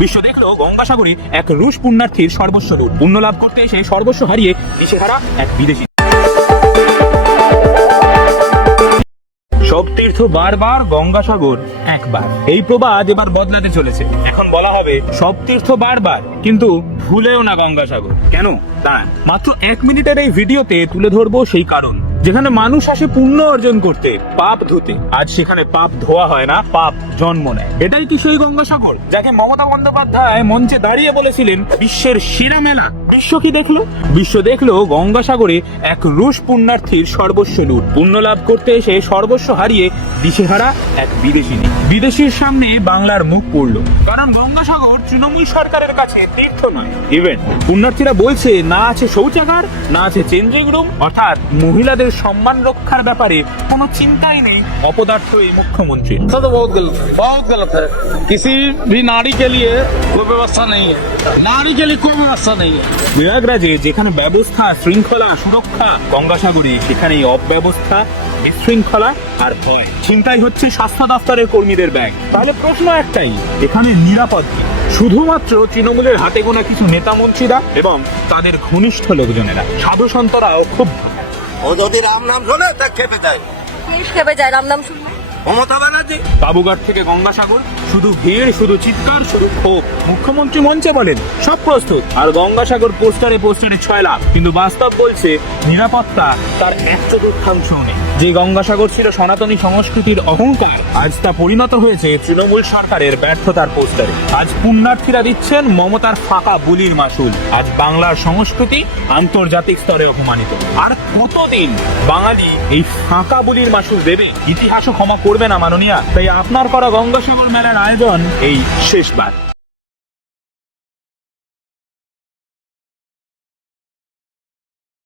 বিশ্ব দেখল গঙ্গাসাগরে এক রুশ পুণ্যার্থীর সর্বস্ব লুট। পুণ্য লাভ করতে এসে সর্বস্ব হারিয়ে দিশেহারা এক বিদেশি সব তীর্থ বারবার গঙ্গাসাগর একবার। এই প্রবাদ এবার বদলাতে চলেছে। এখন বলা হবে, সব তীর্থ বারবার, কিন্তু ভুলেও না গঙ্গাসাগর। কেন? দাঁড়ান। মাত্র এক মিনিটের এই ভিডিওতে তুলে ধরবো সেই কারণ। যেখানে মানুষ আসে পুণ্য অর্জন করতে, পাপ ধুতে। আজ সেখানে পাপ ধোয়া হয় না, পাপ জন্ম নেয়। এটাই কি সেই গঙ্গাসাগর, যাকে মমতা বন্দ্যোপাধ্যায় মঞ্চে দাঁড়িয়ে বলেছিলেন বিশ্বের সেরা মেলা? বিশ্ব কি দেখল? বিশ্ব দেখল গঙ্গাসাগরে এক রুশ পুণ্যার্থীর সর্বস্ব লুট। পুণ্য লাভ করতে এসে সর্বস্ব হারিয়ে দিশেহারা এক বিদেশি বিদেশির সামনে বাংলার মুখ পড়ল। কারণ গঙ্গাসাগর তৃণমূল সরকারের কাছে তীর্থ নয়। ইভেন্ট পুণ্যার্থীরা বলছে, না আছে শৌচাগার, না আছে চেঞ্জিং রুম, অর্থাৎ মহিলাদের সম্মান রক্ষার ব্যাপারে কোনো চিন্তাই নেই। অপদার্থ এই মুখ্যমন্ত্রী। बहुत गलत है किसी भी नारी के लिए कोई व्यवस्था नहीं है नारी के लिए कोई व्यवस्था नहीं है প্রয়াগরাজে যেখানে ব্যবস্থা শৃঙ্খলা সুরক্ষা গঙ্গাসাগরে সেখানেই অব্যবস্থা বিশৃঙ্খলা আর ভয় চিন্তাই হচ্ছে স্বাস্থ্য দপ্তরের কর্মীদের ব্যাগ তাহলে প্রশ্ন একটাই এখানে নিরাপদ কি? শুধুমাত্র তৃণমূলের হাতে গোনা কিছু নেতা মন্ত্রীরা এবং তাদের ঘনিষ্ঠ লোকজনেরা সাধু সন্তরাও খুব ও যদি রাম নাম শোনে তা খেপে যায় কে খেপে যায় রাম নাম শুনলে মমতা ব্যানার্জি। বাবুঘাট থেকে গঙ্গাসাগর। শুধু ভিড় শুধু চিৎকার শুধু ক্ষোভ। মুখ্যমন্ত্রী মঞ্চে বলেন সব প্রস্তুত। আর গঙ্গাসাগর পোস্টারে পোস্টারে ছয় লাখ। কিন্তু বাস্তব বলছে নিরাপত্তা তার এক চতুর্থাংশও নেই। যে গঙ্গাসাগর ছিল সনাতনী সংস্কৃতির অহংকার আজ তা পরিণত হয়েছে তৃণমূল সরকারের ব্যর্থতার পোস্টারে। আজ পুণ্যার্থীরা দিচ্ছেন মমতার ফাঁকা বুলির মাসুল। আজ বাংলার সংস্কৃতি আন্তর্জাতিক স্তরে অপমানিত। আর কতদিন বাঙালি এই ফাঁকা বুলির মাসুল দেবে? ইতিহাসও ক্ষমা করবে না মাননীয়া। তাই আপনার করা গঙ্গাসাগর মেলার আয়োজন এই শেষবার।